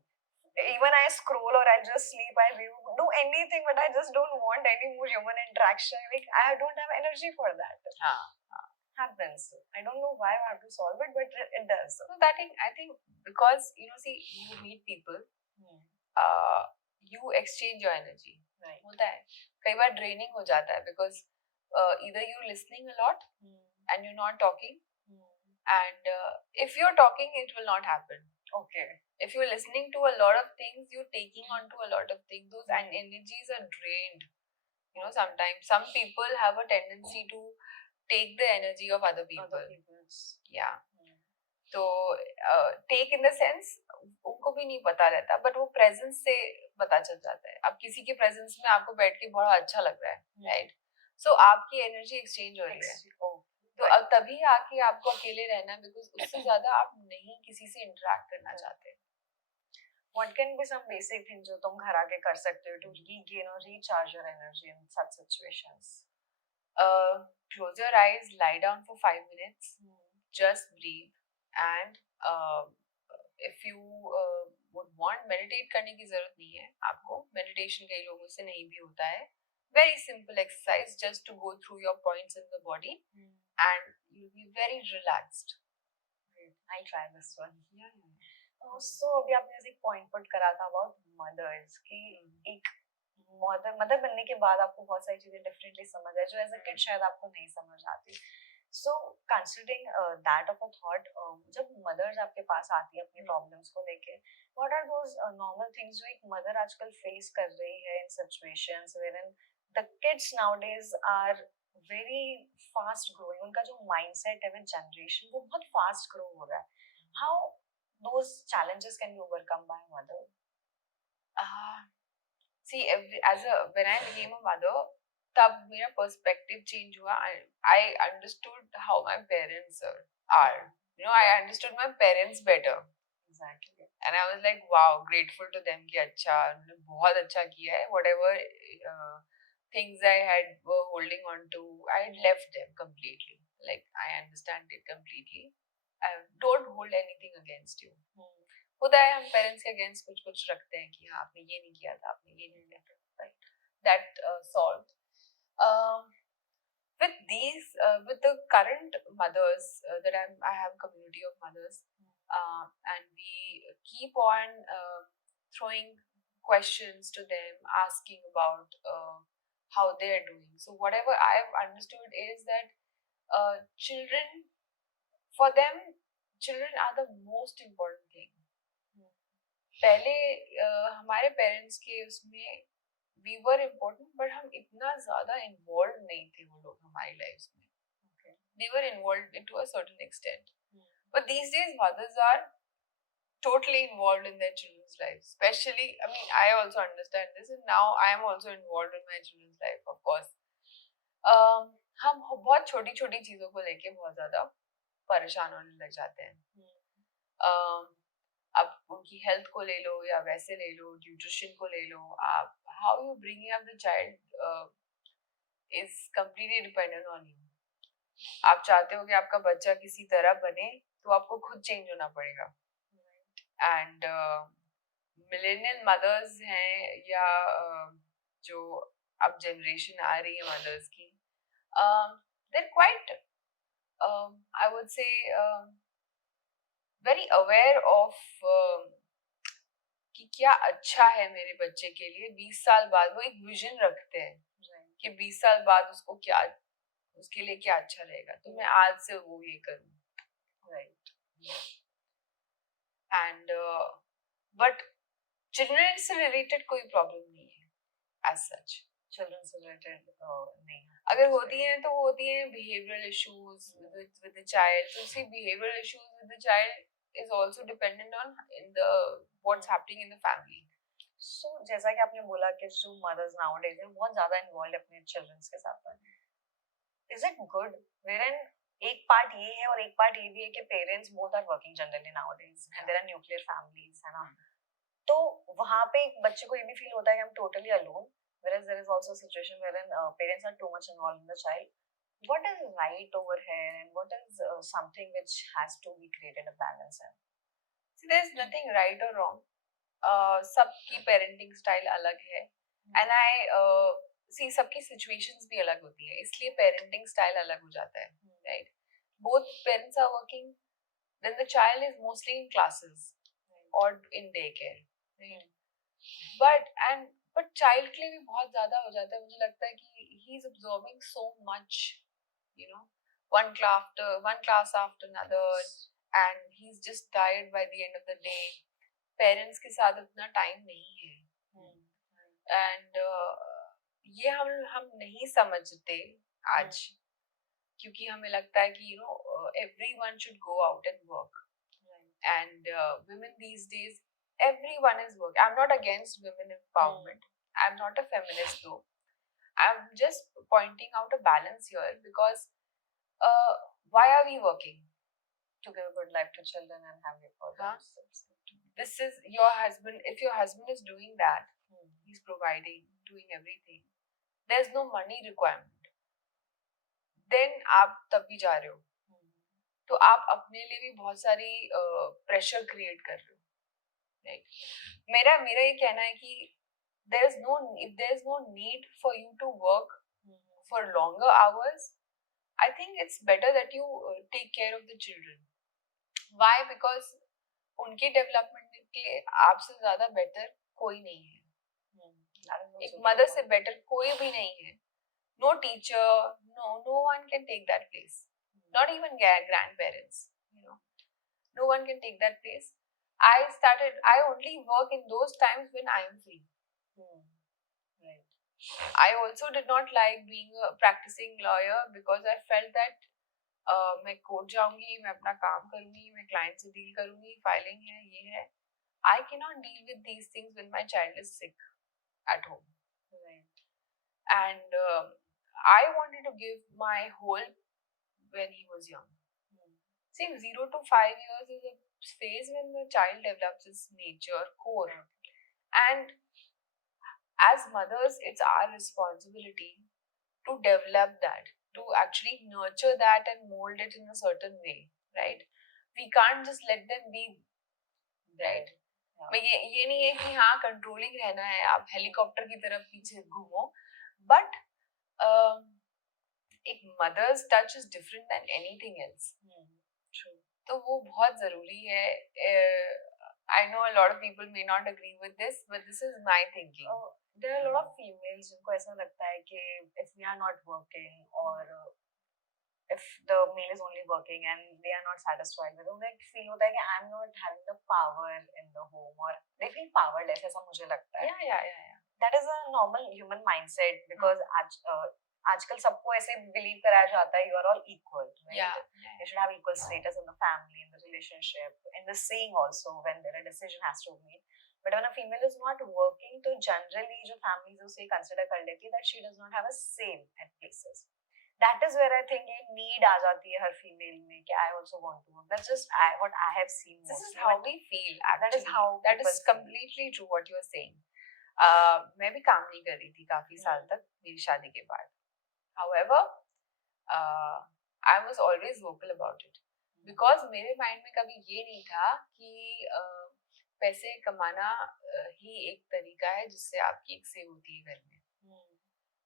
Even I scroll or I just sleep, I do anything, but I just don't want any more human interaction. Like I don't have energy for that. Happens. I don't know why I have to solve it, but it does. So that I think because you know, see, you meet people, you exchange your energy. Right. होता है. कई बार draining हो जाता है because either you're listening a lot and you're not talking, and if you're talking, it will not happen. Okay. If you're listening to a lot of things, you're taking on to a lot of things. Those energies are drained. You know, sometimes some people have a tendency to take the energy of other people. Yeah. तो take in the sense उनको भी नहीं पता रहता, but वो presence से पता चल जाता है. अब किसी के presence में आपको बैठ के बड़ा अच्छा लग रहा है, right? So आपकी energy exchange हो रही है. तो अब तभी आके आपको अकेले रहना, because उससे ज़्यादा आप नहीं किसी से interact करना चाहते. What can be some basic things जो तुम घर आके कर सकते हो to regain or recharge your energy in such situations? Close your eyes, lie down for 5 minutes, just breathe, and if you would want, meditate करने की जरूरत नहीं है आपको. Meditation कई लोगों से नहीं भी होता है. Very simple exercise just to go through your points in the body, and you'll be very relaxed. I'll try this one. So अभी आपने एक point put करा था about mothers कि एक मदर बनने के बाद आपको बहुत सारी चीजें डिफरेंटली समझ आए जो एज अ किड शायद आपको नहीं समझ आती. So considering that of a thought, जब मदर्स आपके पास आती है अपनी प्रॉब्लम्स को लेके, what are those normal things जो एक मदर आजकल फेस कर रही है in situations wherein the kids nowadays are very fast growing. उनका जो माइंडसेट है विद जनरेशन वो बहुत फास्ट ग्रो हो रहा है. How those challenges can be overcome by mother? See, when I became a mother, तब मेरा perspective change हुआ. I understood how my parents are. You know, I understood my parents better. Exactly. And I was like, wow, grateful to them कि अच्छा, उन्होंने बहुत अच्छा किया है. Whatever things I had were holding on to, I had left them completely. Like, I understand it completely. I don't hold anything against you. होता है हम पेरेंट्स के अगेंस्ट कुछ कुछ रखते हैं कि हाँ आपने ये नहीं किया था, आपने ये नहीं किया था, right? That solved. With the current mothers that I have a community of mothers, and we keep on throwing questions to them, asking about how they are doing. So whatever I've understood is that children, for them, children are the most important thing. पहले हमारे parents के उसमें we were important, but हम इतना ज़्यादा involved नहीं थे वो लोग हमारी lives में. They were involved to a certain extent. But these days mothers are totally involved in their children's lives. Especially, I mean, I also understand this, and now I am also involved in my children's life, of course. हम बहुत छोटी छोटी चीज़ों को लेके बहुत ज़्यादा परेशान होने लग जाते हैं. आप उनकी हेल्थ को ले लो या वैसे ले लो, न्यूट्रिशन को ले लो. आप how you bringing up the child is completely dependent on you. आप चाहते हो कि आपका बच्चा किसी तरह बने, तो आपको खुद चेंज होना पड़ेगा. एंड मिलेनियल मदर्स हैं या जो अब जनरेशन आ रही है मदर्स की, they're quite I would say very aware of कि क्या अच्छा है मेरे बच्चे के लिए 20 साल बाद। वो एक विजन रखते हैं कि 20 साल बाद उसको क्या, उसके लिए क्या अच्छा रहेगा, तो मैं आज से वो ये करूँ, राइट। एंड बट चिल्ड्रन से रिलेटेड कोई प्रॉब्लम नहीं है एज सच। चिल्ड्रन से रिलेटेड नहीं, अगर होती हैं तो होती हैं behavioural issues with the child. तो see behavioural issues with the child is also dependent on in the what's happening in the family. So जैसा कि आपने बोला कि जो mothers nowadays हैं बहुत ज़्यादा involved अपने children के साथ हैं, is it good wherein एक पार्ट ये है और एक पार्ट ये भी है कि parents both are working generally nowadays and there are nuclear families, है ना? तो वहाँ पे एक बच्चे को ये भी फील होता है कि I'm totally alone, whereas there is also a situation wherein parents are too much involved in the child. What is right over here and what is something which has to be created a balance in? See, there's nothing right or wrong. सबकी parenting style अलग है and I सी सबकी situations भी अलग होती है, इसलिए parenting style अलग हो जाता है, right. Both parents are working, then the child is mostly in classes और in day care, but child के लिए भी बहुत ज्यादा हो जाता है। मुझे लगता है कि he is absorbing so much, you know, one class after another, and he's just tired by the end of the day. Parents के साथ उतना टाइम नहीं है एंड ये हम नहीं समझते आज, क्योंकि हमें लगता है कि everyone should go out and work, and women these days, everyone is working. I'm not against women empowerment, I'm not a feminist though, I'm just pointing out a balance here because why are we working? To give a good life to children and family for them. This is your husband. If your husband is doing that, he's providing, doing everything, there's no money requirement, then आप तब भी जा रहे हो, तो आप अपने लिए भी बहुत सारी प्रेशर क्रिएट कर रहे हो, राइट। मेरा ये कहना है कि if there is no need for you to work for longer hours, I think it's better that you take care of the children. Why? Because उनके डेवलपमेंट के लिए आपसे ज्यादा बेटर कोई नहीं है, एक मदर से बेटर कोई भी नहीं है। No teacher, no one can take that place, not even grandparents, no one can take that place. I only work in those times when I am free. Right. I also did not like being a practicing lawyer because I felt that मैं court जाऊंगी, मैं अपना काम करूंगी, मैं client से deal करूंगी, filing है, ये है। I cannot deal with these things when my child is sick at home. Right. And I wanted to give my whole when he was young. See, 0 to 5 years is a phase when the child develops its nature, core. And as mothers, it's our responsibility to develop that, to actually nurture that and mold it in a certain way, right? We can't just let them be, right? मैं ये नहीं है कि हाँ controlling रहना है, आप helicopter की तरफ पीछे घूमो, बट एक mother's touch is different than anything else. तो वो बहुत जरूरी है। I know a lot of people may not agree with this, but this is my thinking. There are a lot of females जिनको ऐसा लगता है कि if we are not working or if the male is only working and they are not satisfied with it, उन्हें feel होता है कि I'm not having the power in the home, or they feel powerless, ऐसा मुझे लगता है। Yeah. That is a normal human mindset because आजकल सबको ऐसे बिलीव कराया जाता है you are all equal, right? Yeah. You should have equal status in the family, in the relationship, in the saying also when there a decision has to be made. But when a female is not working, तो generally जो families उसे consider कर लेती है that she does not have a say at places. That is where I think ये need आ जाती है हर female में कि I also want to work. That's just what I have seen. This is how we feel. Actually, that is completely true what you are saying. मैं भी काम नहीं कर रही थी काफी साल तक मेरी शादी के बाद. However, I was always vocal about it because मेरे माइंड में कभी ये नहीं था कि पैसे कमाना ही एक तरीका है जिससे आपकी एक सेव होती है घर में.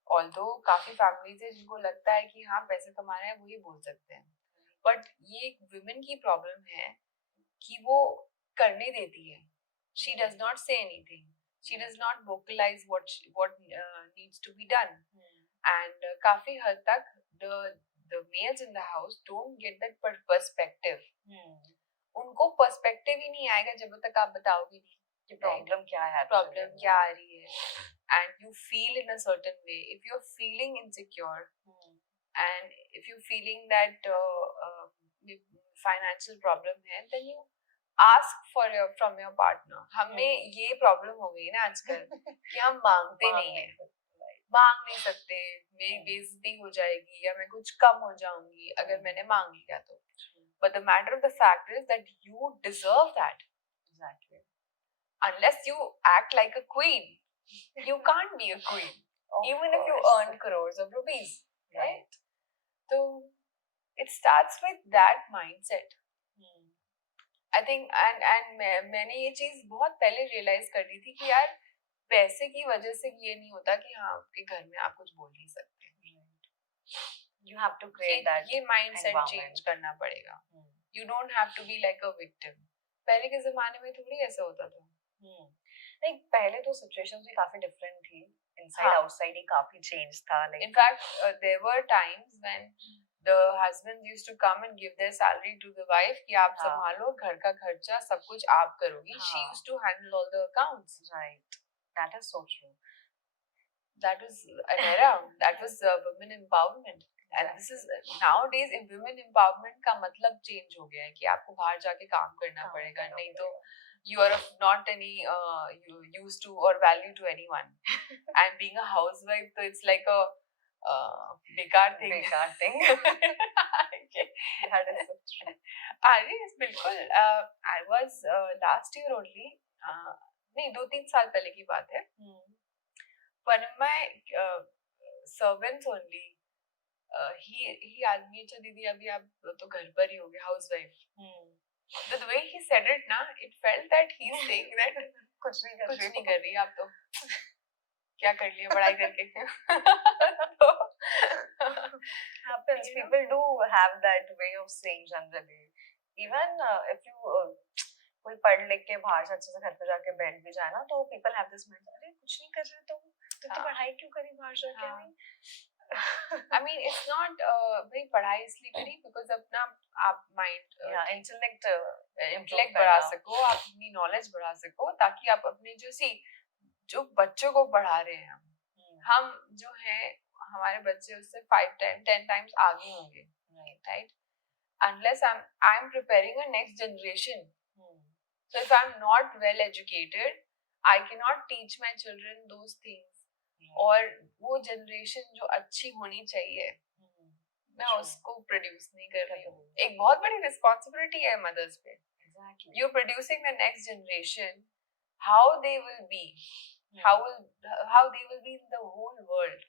ऑल्दो काफी फैमिलीज है जिनको लगता है कि हाँ पैसे कमा रहे हैं वही बोल सकते हैं, बट ये एक वुमेन की प्रॉब्लम है कि वो करने देती है. She does not say anything, she does not vocalise what needs to be done, and काफी हद तक the males in the house don't get that perspective. उनको पर्सपेक्टिव ही नहीं आएगा जब तक आप बताओगे नहीं कि प्रॉब्लम क्या है, प्रॉब्लम क्या आ रही है. And you feel in a certain way, if you're feeling insecure, and if you're feeling that financial problem है, then you ask from your partner. हमें ये प्रॉब्लम हो गई ना आजकल कि हम मांगते नहीं है, मांग नहीं सकते, मेरी बेइज्जती हो जाएगी या मैं कुछ कम हो जाऊंगी अगर मैंने मांग लिया तो. But the matter of the fact is that you deserve that. Exactly. Unless you act like a queen, you can't be a queen. Even if you earn crores of rupees, right? So it starts with that mindset. I think and मैंने ये चीज बहुत पहले realize कर ली थी कि यार पैसे की वजह से ये नहीं होता कि हाँ आपके घर में आप कुछ बोल नहीं सकते. You have to create that. ये mindset change करना पड़ेगा. You don't have to be like a victim. पहले के जमाने में थोड़ी ऐसा होता था. Like पहले तो situations भी काफी different थी. Inside outside ही काफी change था. Like in fact, there were times when the husband used to come and give their salary to the wife कि आप संभालो घर का खर्चा सब कुछ आप करोगी. She used to handle all the accounts. Right. That is so true. That was an era. That was women empowerment. And this is nowadays women empowerment का मतलब change हो गया है कि आपको बाहर जाके काम करना पड़ेगा, नहीं तो you are of not any use to or value to anyone. And being a housewife, so it's like a बेकार thing. बेकार thing. That is so true. Yes, बिल्कुल. I was last year only. नहीं 2-3 साल पहले की बात है. One of my servants only. He asked me, अच्छा दीदी अभी आप तो घर पर ही होगे, housewife. The way he said it ना, it felt that he's saying that कुछ नहीं कर रही आप तो क्या कर लिया पढ़ाई करके. तो happens. People do have that way of saying generally. Even if you कोई पढ़ लिख के बाहर से अच्छे से घर पे जाके बैठ भी जाए ना, तो people have this mind, अरे कुछ नहीं कर रहे तो पढ़ाई क्यों करी बाहर जाके. I mean, it's not भाई पढ़ाई इसलिए करी because अपना आप माइंड इंटेलेक्ट बढ़ा सको, आप अपनी नॉलेज बढ़ा सको, ताकि आप अपने जो बच्चों को पढ़ा रहे हैं हम जो हैं हमारे बच्चे उससे 5-10 times आगे होंगे, right? Unless I'm preparing a next generation. So if I'm not well educated, I cannot teach my children those things. और वो जनरेशन जो अच्छी होनी चाहिए मैं उसको प्रोड्यूस नहीं कर रही हूँ. एक बहुत बड़ी रिस्पॉन्सिबिलिटी है मदर्स पे. You producing the next generation, how they will be, how they will be in the whole world.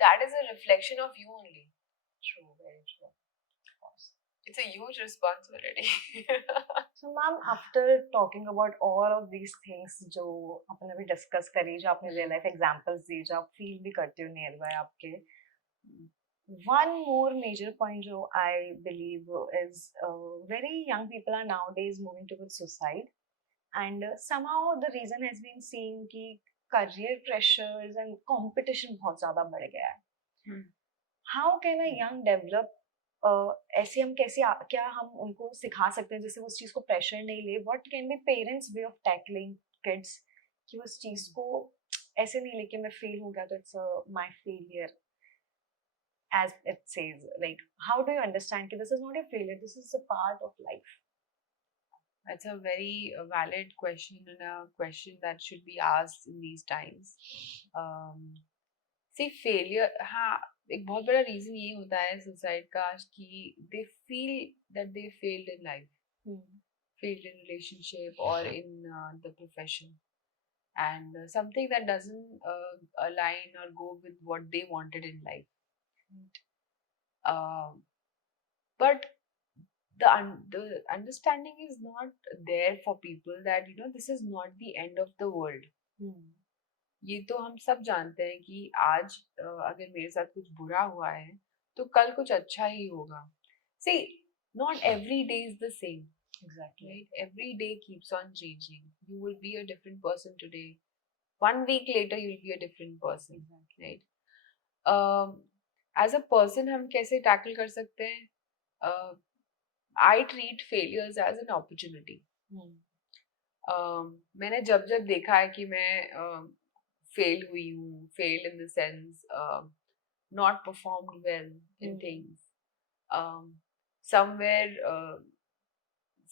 That is a reflection of you only. True, very true. It's a huge responsibility. So ma'am, after talking about all of these things जो आपने अभी discuss करी, जो आपने real life examples दी, जो आप feel भी करते हो nearby आपके, one more major point जो I believe is very young people are nowadays moving towards suicide, and somehow the reason has been seen कि career pressures and competition बहुत ज़्यादा बढ़ गया है. How can a young develop ऐसे हम कैसे क्या हम उनको सिखा सकते हैं जिससे वो उस चीज को प्रेशर नहीं ले. What can be parents way of tackling kids कि उस चीज को ऐसे नहीं लेके मैं फेल हो गया तो it's my failure, as it says. Like, how do you understand that this is not a failure, this is a part of life? That's a very valid question and a question that should be asked in these times. See, failure, हाँ, एक बहुत बड़ा reason ये होता है suicide का कि they feel that they failed in life, failed in relationship or in the profession, and something that doesn't align or go with what they wanted in life. But the understanding is not there for people that this is not the end of the world. ये तो हम सब जानते हैं कि आज अगर मेरे साथ कुछ बुरा हुआ है तो कल कुछ अच्छा ही होगा. See, not every day is the same. Exactly. Right? Every day keeps on changing. You will be a different person today. 1 week later, you'll be a different person. Exactly. Right? As a person, हम कैसे tackle कर सकते हैं? I treat failures as an opportunity. मैंने जब देखा है कि मैं fail हुई हूँ, fail in the sense not performed well in things. Somewhere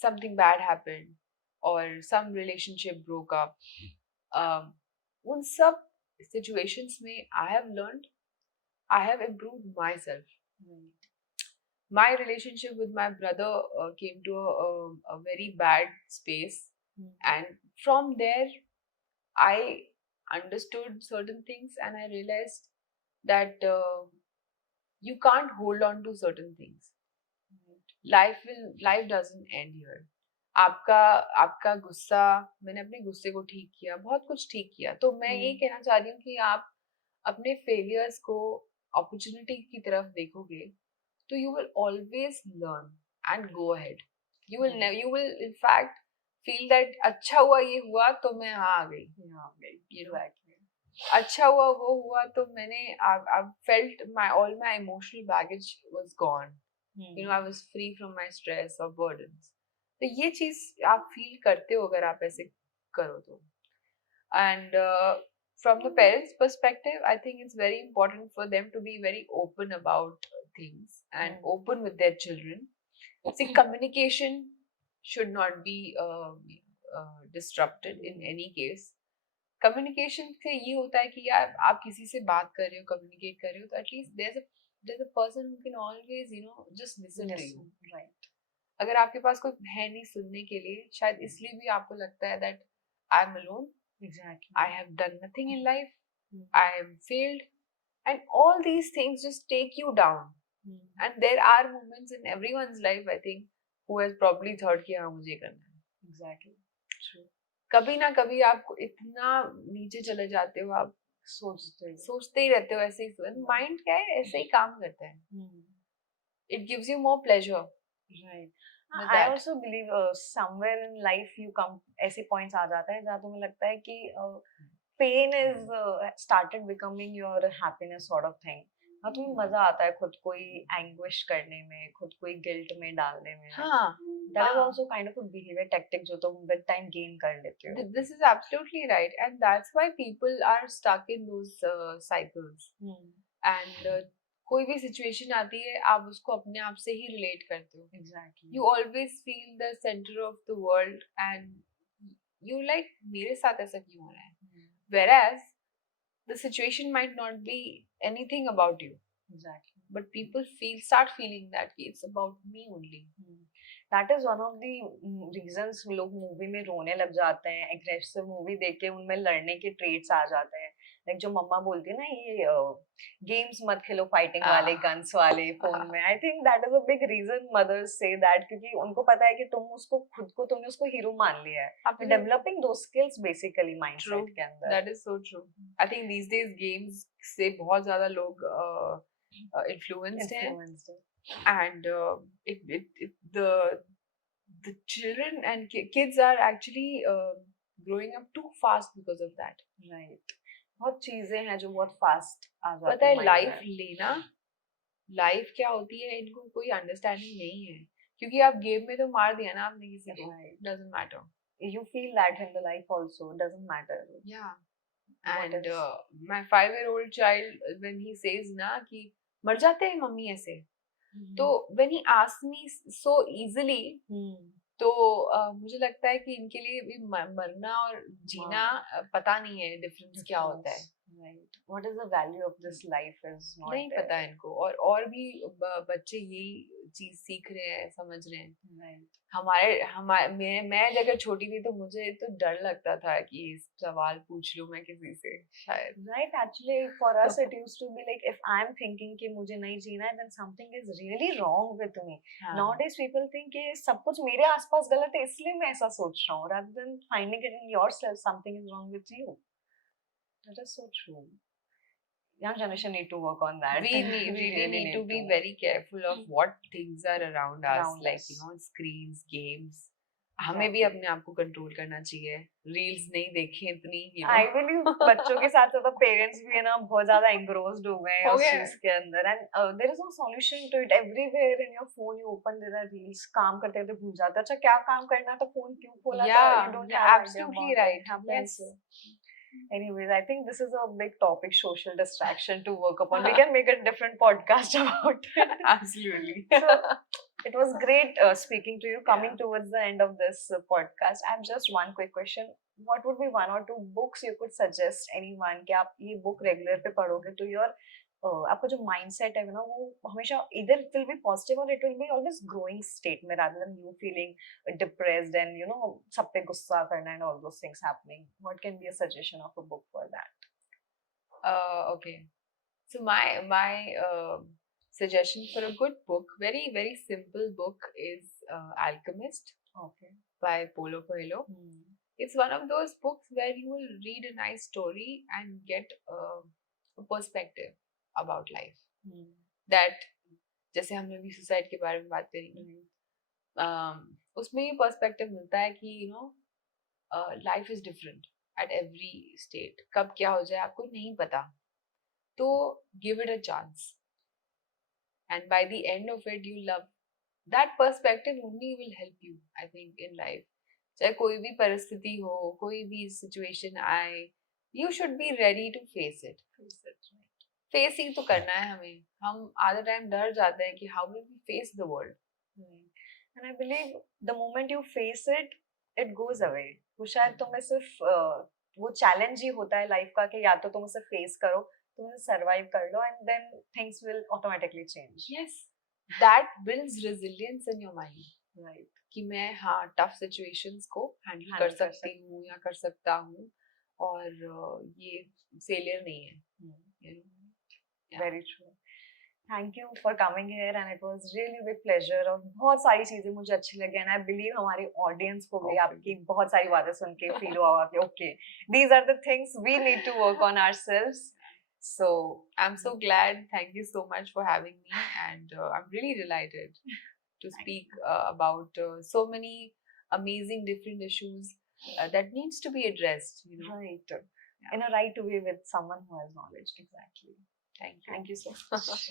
something bad happened or some relationship broke up. उन सब situations में I have learned, I have improved myself. My relationship with my brother came to a very bad space, and from there I understood certain things and I realized that you can't hold on to certain things. Life doesn't end here. आपका गुस्सा, मैंने अपने गुस्से को ठीक किया, बहुत कुछ ठीक किया. तो मैं ये कहना चाह रही हूँ कि आप अपने फेलियर्स को अपॉर्चुनिटी की तरफ देखोगे तो you will always learn and go ahead. You will in fact feel that अच्छा हुआ ये हुआ तो मैं यहाँ आ गई. अच्छा हुआ वो हुआ तो मैंने I felt all my emotional baggage was gone. I was free from my stress or burdens. तो ये चीज आप फील करते हो अगर आप ऐसे करो तो. And from the parents' perspective, I think it's very important for them to be very open about things and open with their children. See, communication should not be disrupted in any case. Communication से ये होता है कि यार आप किसी से बात कर रहे हो, कम्युनिकेट कर रहे हो, तो at least there's a person who can always just listen to you. Right. अगर आपके पास कोई है नहीं सुनने के लिए, शायद इसलिए भी आपको लगता है that I'm alone. Exactly. I have done nothing in life. I am failed, and all these things just take you down. And there are moments in everyone's life, I think, who has probably thought कि हाँ मुझे करना है. Exactly. True. कभी ना कभी आप इतना नीचे चले जाते हो, आप सोचते ही रहते हो ऐसे ही. माइंड क्या है, ऐसे ही काम करता है. It gives you more pleasure. Right. I also believe somewhere in life you come ऐसे points आ जाता है जहाँ तुम्हें लगता है कि pain is started becoming your happiness sort of thing. हाँ, तुम्हें मजा आता है खुद को ही anguish करने में, खुद को ही guilt में डालने में. हाँ. That is also kind of a behavior tactic जो तुम with time gain कर लेते हो. This is absolutely right, and that's why people are stuck in those cycles. And कोई भी situation आती है, आप उसको अपने आप से ही relate करते हो. Exactly. You always feel the center of the world, and you like मेरे साथ ऐसा क्यों हो रहा है? Whereas the situation might not be anything about you. Exactly. But people start feeling that it's about me only. That is one of the reasons लोग movie में रोने लग जाते हैं. एग्रेसिव मूवी देख के उनमें लड़ने के ट्रेट्स आ जाते हैं. लाइक जो मम्मा बोलती है ना, ये गेम्स मत खेलो फाइटिंग वाले, गन्स वाले फोन में. I think that is a big reason mothers से दैट, क्योंकि उनको पता है कि तुमने उसको हीरो मान लिया है. डेवलपिंग दो स्किल्स बेसिकली माइंडसेट के अंदर. That is so true. I think these days games से बहुत ज्यादा लोग influenced हैं. And the children and kids are actually growing up too fast because of that. Right. बहुत चीजें हैं जो बहुत फास्ट आ जाती हैं. पता है लाइफ लेना, लाइफ क्या होती है इनको कोई अंडरस्टैंडिंग नहीं है, क्योंकि आप गेम में तो मार दिया ना आपने किसी को. Doesn't matter. You feel that in the life also. Doesn't matter. Yeah. And my 5-year-old child, when he says ना कि मर जाते हैं मम्मी ऐसे, तो when he asks me so easily, तो मुझे लगता है कि इनके लिए भी मरना और जीना पता नहीं है डिफरेंस क्या होता है. Right. What is the value of this life is not नहीं there. पता इनको, और भी बच्चे यही चीज सीख रहे हैं, समझ रहे हैं. Right. मैं अगर छोटी थी तो मुझे तो डर लगता था कि सवाल पूछ लूं मैं किसी से, शायद. Right. Actually, for us, it used to be like if I'm thinking कि मुझे नहीं जीना है, then something is really wrong with me. हाँ. Nowadays, people think कि सब कुछ मेरे आसपास गलत है, इसलिए मैं ऐसा सोच रहा हूँ, rather than finding it in yourself, something is wrong with you. That is so true. Young generation need to work on that. We really need to be very careful of what things are around us, Around like us. screens, games. हमें भी अपने आप को control करना चाहिए, reels नहीं देखें इतनी. I believe बच्चों के साथ साथ पेरेंट्स भी है ना बहुत ज्यादा engrossed हो गए हैं उस चीज के अंदर, and there is no solution to it. Everywhere in your phone you open, there are reels. काम करते करते भूल जाते, अच्छा क्या काम करना है तो फोन क्यों खोला था, you don't have absolutely idea right. about it. Yes. Anyways, I think this is a big topic, social distraction, to work upon. We can make a different podcast about it. Absolutely. So, it was great speaking to you. Coming towards the end of this podcast, I have just one quick question. What would be one or two books you could suggest anyone कि आप ये book regular पे पढ़ोगे तो your आपका जो mindset है ना वो हमेशा either it will be positive or it will be always growing state में, rather than you feeling depressed and सब पे गुस्सा करना and all those things happening. What can be a suggestion of a book for that? Okay. So my suggestion for a good book, very very simple book, is Alchemist. Okay. By Paulo Coelho. It's one of those books where you will read a nice story and get a perspective about life. That जैसे हमने भी suicide के बारे में बात करी, उसमें ये पर्सपेक्टिव मिलता है कि life is different at every state. कब क्या हो जाए आपको नहीं पता, तो give it a chance, and by the end of it you love that perspective. Only will help you, I think, in life. चाहे कोई भी परिस्थिति हो, कोई भी सिचुएशन आए, you should be ready to face it. Face ही तो करना है हमें. हम आधा टाइम डर जाते हैं कि how will we face the world. And I believe the moment you face it, it goes away. वो शायद तुम्हें सिर्फ वो चैलेंज ही होता है लाइफ का कि या तो तुम उसे फेस करो, तुम उसे सर्वाइव कर लो, and then things will automatically change. Yes, that builds resilience in your mind. Right. कि मैं टफ सिचुएशंस को हैंडल कर सकती हूँ या कर सकता हूँ, और ये फेलियर नहीं है. Very true. Thank you for coming here, and it was really big pleasure. और बहुत सारी चीजें मुझे अच्छी लगी, and I believe हमारी audience को भी आपकी बहुत सारी बातें सुन के feel हुआ कि okay, these are the things we need to work on ourselves. So I'm so glad. Thank you so much for having me, and I'm really delighted to speak about so many amazing different issues that needs to be addressed. Right. In a right way with someone who has knowledge. Exactly. Thank you. Thank you so much.